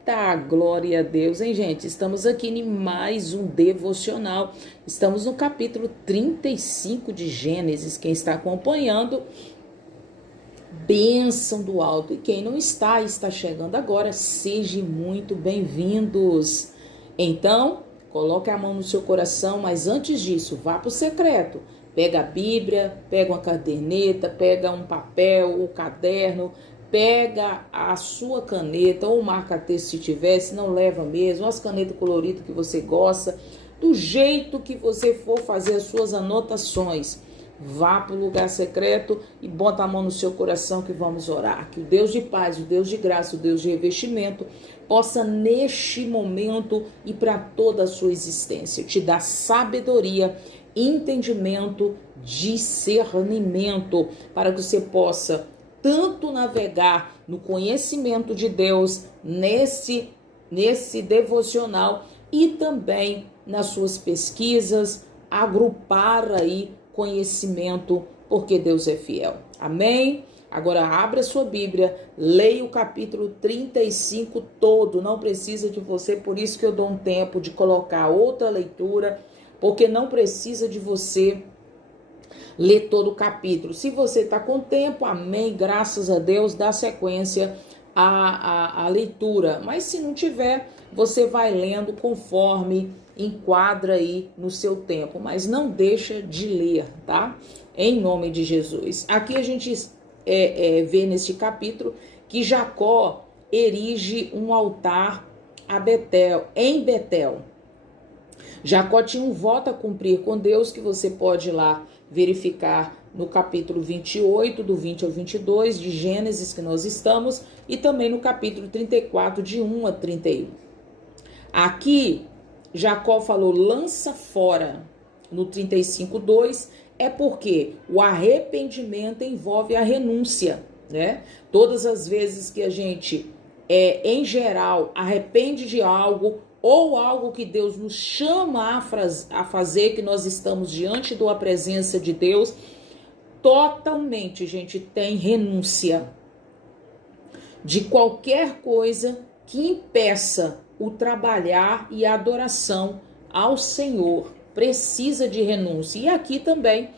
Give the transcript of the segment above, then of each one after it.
Eita, glória a Deus, hein, gente? Estamos aqui em mais um devocional. Estamos no capítulo 35 de Gênesis. Quem está acompanhando, bênção do alto. E quem não está, está chegando agora, sejam muito bem-vindos. Então, coloque a mão no seu coração, mas antes disso, vá para o secreto. Pega a Bíblia, pega uma caderneta, pega um papel, um caderno, pega a sua caneta ou marca-texto se tiver, se não leva mesmo, as canetas coloridas que você gosta, do jeito que você for fazer as suas anotações. Vá para o lugar secreto e bota a mão no seu coração que vamos orar. Que o Deus de paz, o Deus de graça, o Deus de revestimento possa neste momento e para toda a sua existência te dar sabedoria, entendimento, discernimento, para que você possa tanto navegar no conhecimento de Deus nesse devocional e também nas suas pesquisas, agrupar aí conhecimento, porque Deus é fiel. Amém? Agora abra sua Bíblia, leia o capítulo 35 todo, não precisa de você, por isso que eu dou um tempo de colocar outra leitura, porque não precisa de você ler todo o capítulo. Se você está com tempo, amém, graças a Deus, dá sequência à leitura. Mas se não tiver, você vai lendo conforme enquadra aí no seu tempo. Mas não deixa de ler, tá? Em nome de Jesus. Aqui a gente vê neste capítulo que Jacó erige um altar a Betel, em Betel. Jacó tinha um voto a cumprir com Deus, que você pode ir lá verificar no capítulo 28, do 20 ao 22 de Gênesis, que nós estamos, e também no capítulo 34, de 1 a 31. Aqui, Jacó falou, lança fora, no 35:2, é porque o arrependimento envolve a renúncia, né? Todas as vezes que a gente, em geral, arrepende de algo, ou algo que Deus nos chama a fazer, que nós estamos diante da presença de Deus, totalmente, gente, tem renúncia de qualquer coisa que impeça o trabalhar e a adoração ao Senhor. Precisa de renúncia. E aqui também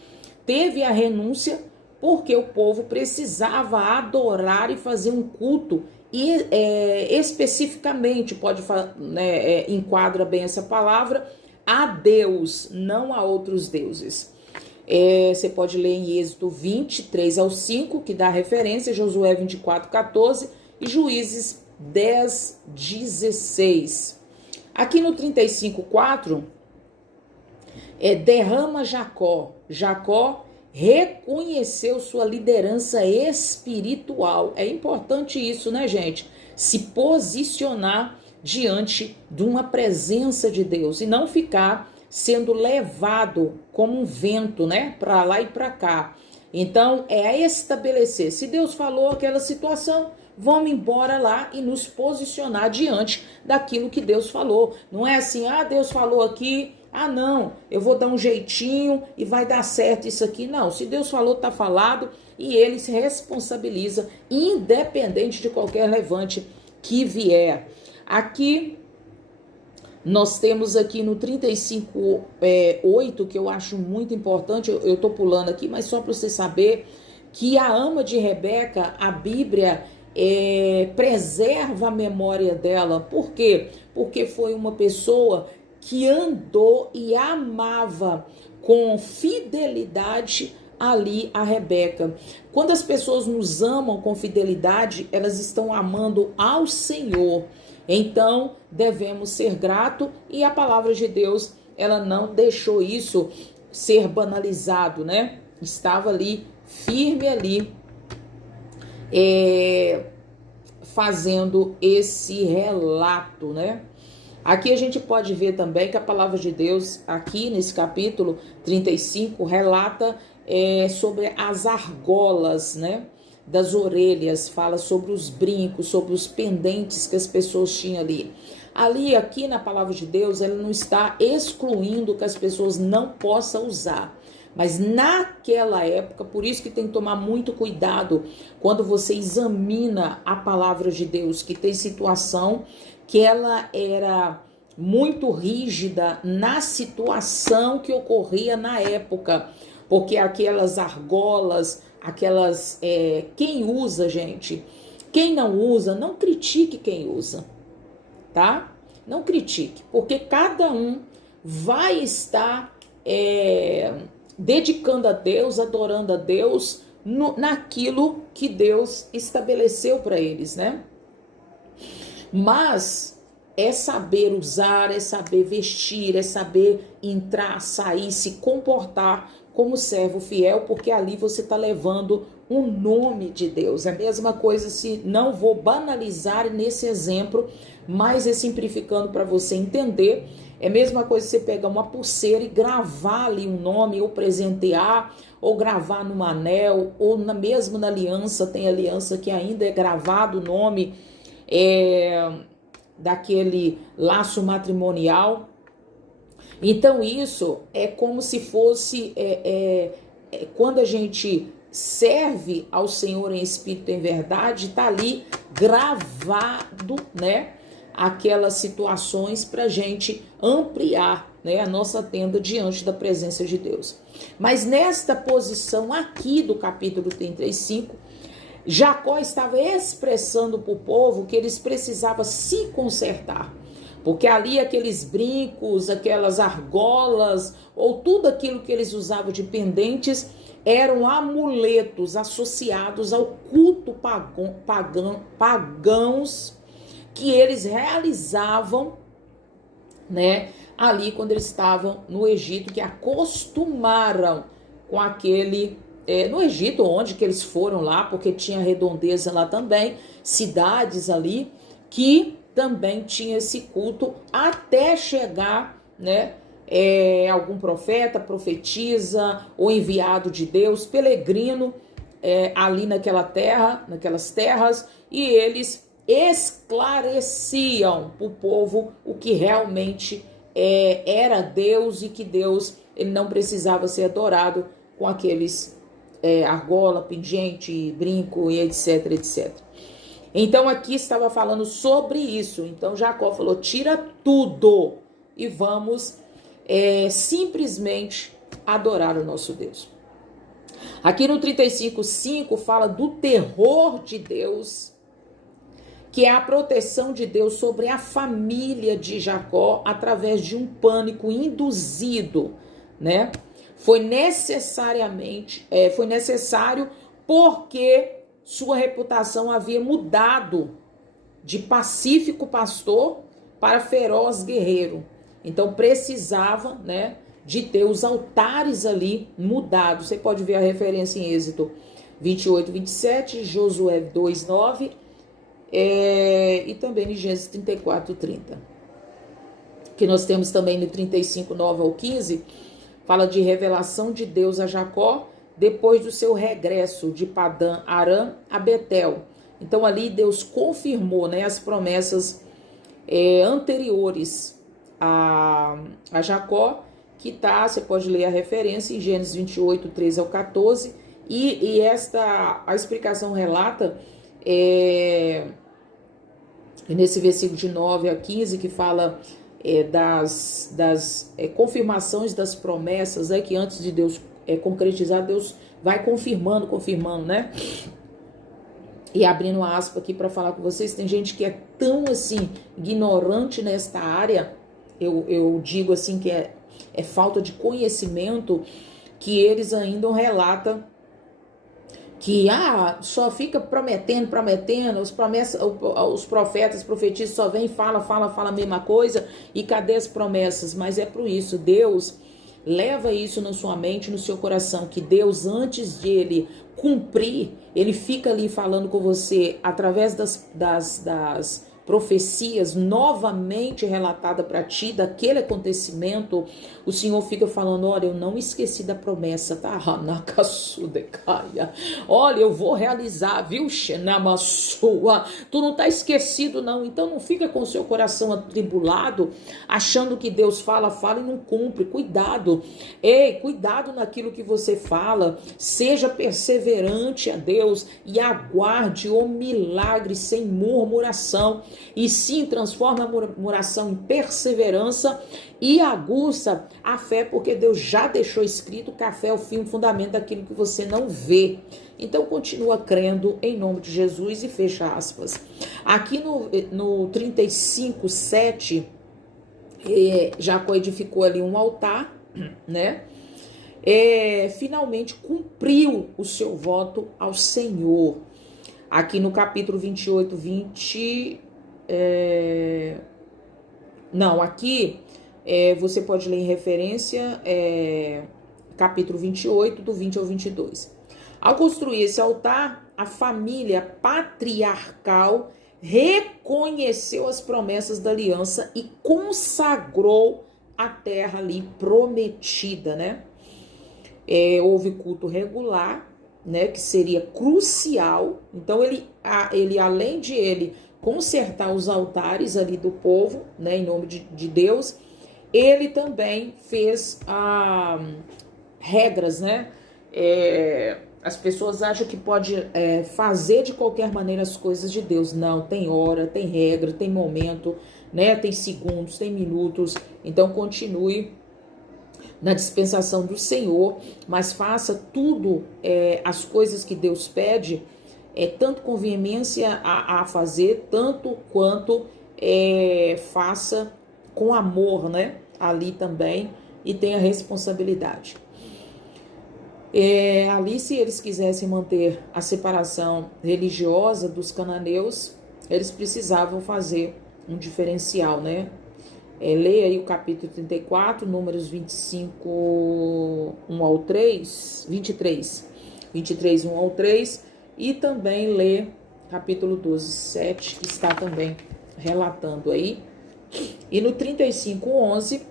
teve a renúncia porque o povo precisava adorar e fazer um culto. E especificamente, enquadra bem essa palavra, a Deus, não a outros deuses. Você pode ler em Êxodo 23 ao 5, que dá referência, Josué 24:14 e Juízes 10:16. Aqui no 35:4, derrama Jacó. Jacó reconheceu sua liderança espiritual. É importante isso, né, gente? Se posicionar diante de uma presença de Deus e não ficar sendo levado como um vento, né, para lá e para cá. Então, estabelecer. Se Deus falou aquela situação, vamos embora lá e nos posicionar diante daquilo que Deus falou. Não é assim, Deus falou aqui, não, eu vou dar um jeitinho e vai dar certo isso aqui. Não, se Deus falou, tá falado, e ele se responsabiliza, independente de qualquer levante que vier. Aqui, nós temos aqui no 35:8, que eu acho muito importante, eu tô pulando aqui, mas só para você saber, que a ama de Rebeca, a Bíblia preserva a memória dela. Por quê? Porque foi uma pessoa que andou e amava com fidelidade ali a Rebeca. Quando as pessoas nos amam com fidelidade, elas estão amando ao Senhor. Então, devemos ser gratos, e a palavra de Deus, ela não deixou isso ser banalizado, né? Estava ali, firme ali, fazendo esse relato, né? Aqui a gente pode ver também que a palavra de Deus, aqui nesse capítulo 35, relata sobre as argolas, né, das orelhas, fala sobre os brincos, sobre os pendentes que as pessoas tinham ali. Aqui na palavra de Deus, ela não está excluindo que as pessoas não possam usar, Mas naquela época, por isso que tem que tomar muito cuidado quando você examina a palavra de Deus, que tem situação que ela era muito rígida na situação que ocorria na época, porque aquelas argolas, aquelas, quem usa, gente, quem não usa, não critique quem usa, tá? Não critique, porque cada um vai estar dedicando a Deus, adorando a Deus naquilo que Deus estabeleceu para eles, né? Mas é saber usar, é saber vestir, é saber entrar, sair, se comportar como servo fiel, porque ali você está levando o nome de Deus. É a mesma coisa, se não vou banalizar nesse exemplo, mas é simplificando para você entender. É a mesma coisa você pegar uma pulseira e gravar ali um nome, ou presentear, ou gravar num anel, ou mesmo na aliança, tem aliança que ainda é gravado o nome daquele laço matrimonial. Então isso é como se fosse quando a gente serve ao Senhor em espírito e em verdade, tá ali gravado, né, aquelas situações para a gente ampliar, né, a nossa tenda diante da presença de Deus. Mas nesta posição aqui do capítulo 35, Jacó estava expressando para o povo que eles precisavam se consertar, porque ali aqueles brincos, aquelas argolas, ou tudo aquilo que eles usavam de pendentes, eram amuletos associados ao culto pagãos que eles realizavam, né, ali quando eles estavam no Egito, que acostumaram com aquele no Egito, onde que eles foram lá, porque tinha redondeza lá também, cidades ali, que também tinha esse culto, até chegar, né, algum profeta, profetisa, ou enviado de Deus, peregrino, ali naquela terra, naquelas terras, e eles esclareciam para o povo o que realmente era Deus, e que Deus ele não precisava ser adorado com aqueles argola, pingente, brinco e etc, etc. Então aqui estava falando sobre isso. Então Jacó falou, tira tudo e vamos simplesmente adorar o nosso Deus. Aqui no 35:5 fala do terror de Deus, que é a proteção de Deus sobre a família de Jacó através de um pânico induzido, né? Foi necessário porque sua reputação havia mudado de pacífico pastor para feroz guerreiro. Então precisava, né, de ter os altares ali mudados. Você pode ver a referência em Êxodo 28:27, Josué 2:9 e também em Gênesis 34:30. Que nós temos também no 35:9 ao 15, fala de revelação de Deus a Jacó depois do seu regresso de Padã Arã a Betel. Então ali Deus confirmou, né, as promessas anteriores a Jacó, que você pode ler a referência em Gênesis 28:13 ao 14, e a explicação relata nesse versículo de 9 a 15, que fala das confirmações das promessas, que antes de Deus concretizar, Deus vai confirmando, né? E abrindo aspa aqui para falar com vocês, tem gente que é tão assim ignorante nesta área, eu digo assim que é falta de conhecimento, que eles ainda relatam que só fica prometendo, os profetas, profetistas só vêm, fala a mesma coisa, e cadê as promessas? Mas é por isso, Deus leva isso na sua mente, no seu coração, que Deus, antes de ele cumprir, ele fica ali falando com você através profecias novamente relatada para ti daquele acontecimento, o Senhor fica falando, olha, eu não esqueci da promessa, tá? Olha, eu vou realizar, viu, Xenamassua? Tu não tá esquecido, não. Então não fica com o seu coração atribulado, achando que Deus fala e não cumpre. Cuidado. Ei, cuidado naquilo que você fala. Seja perseverante a Deus e aguarde o milagre sem murmuração. E sim, transforma a murmuração em perseverança e aguça a fé, porque Deus já deixou escrito que a fé é o fim e o fundamento daquilo que você não vê. Então continua crendo em nome de Jesus e fecha aspas. Aqui no 35:7, Jacó edificou ali um altar, né? Finalmente cumpriu o seu voto ao Senhor. Aqui no capítulo 28, 20... aqui você pode ler em referência capítulo 28, do 20 ao 22. Ao construir esse altar, a família patriarcal reconheceu as promessas da aliança e consagrou a terra ali prometida, né? Houve culto regular, né, que seria crucial. Então ele além de ele consertar os altares ali do povo, né, em nome de Deus, ele também fez regras, né? As pessoas acham que pode fazer de qualquer maneira as coisas de Deus. Não, tem hora, tem regra, tem momento, né? Tem segundos, tem minutos. Então continue na dispensação do Senhor, mas faça tudo as coisas que Deus pede, tanto com veemência a fazer, tanto quanto faça com amor, né? Ali também, e tenha responsabilidade. Ali, se eles quisessem manter a separação religiosa dos cananeus, eles precisavam fazer um diferencial, né? Leia aí o capítulo 34, números 25, 1 ao 3, 23, 1 ao 3, e também lê capítulo 12, 7, que está também relatando aí. E no 35, 11,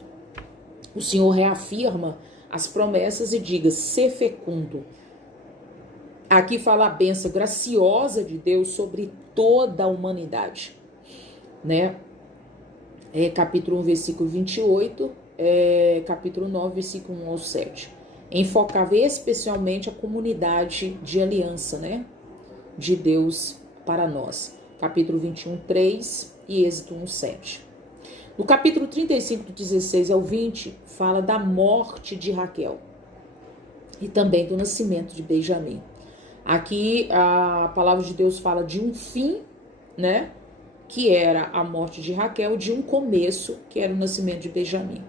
o Senhor reafirma as promessas e diga, ser fecundo. Aqui fala a bênção graciosa de Deus sobre toda a humanidade, né? Capítulo 1, versículo 28, capítulo 9, versículo 1 ao 7. Enfocava especialmente a comunidade de aliança, né? De Deus para nós. Capítulo 21, 3 e Êxodo 1, 7. No capítulo 35, do 16 ao 20, fala da morte de Raquel e também do nascimento de Benjamim. Aqui a palavra de Deus fala de um fim, né? Que era a morte de Raquel, de um começo, que era o nascimento de Benjamim.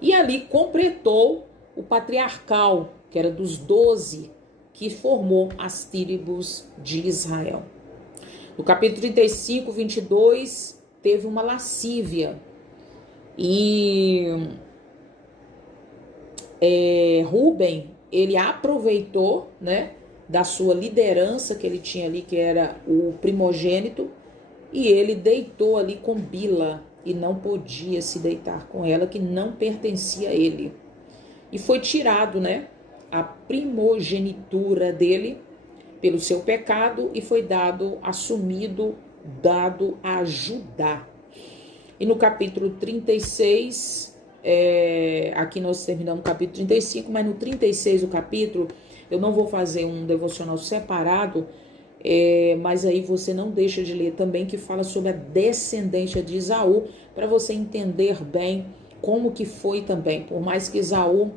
E ali completou o patriarcal, que era dos 12, que formou as tribos de Israel. No capítulo 35, 22, teve uma lascívia. E Rúben, ele aproveitou, né, da sua liderança que ele tinha ali, que era o primogênito, e ele deitou ali com Bila, e não podia se deitar com ela, que não pertencia a ele. E foi tirado, né, a primogenitura dele pelo seu pecado, e foi dado a Judá. E no capítulo 36, aqui nós terminamos o capítulo 35, mas no 36 o capítulo, eu não vou fazer um devocional separado, mas aí você não deixa de ler também, que fala sobre a descendência de Esaú, para você entender bem como que foi também. Por mais que Esaú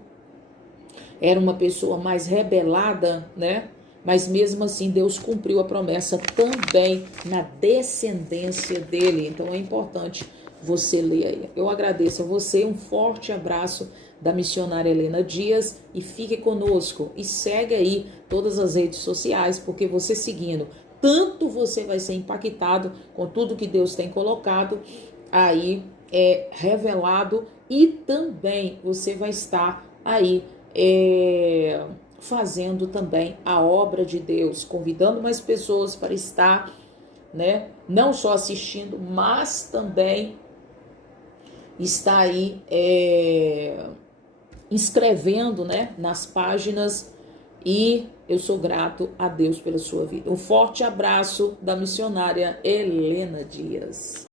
era uma pessoa mais rebelada, né? Mas mesmo assim Deus cumpriu a promessa também na descendência dele. Então é importante você ler aí. Eu agradeço a você, um forte abraço da missionária Helena Dias, e fique conosco e segue aí todas as redes sociais, porque você seguindo, tanto você vai ser impactado com tudo que Deus tem colocado aí revelado, e também você vai estar aí fazendo também a obra de Deus, convidando mais pessoas para estar né? Não só assistindo, mas também está aí inscrevendo, né, nas páginas, e eu sou grato a Deus pela sua vida. Um forte abraço da missionária Helena Dias.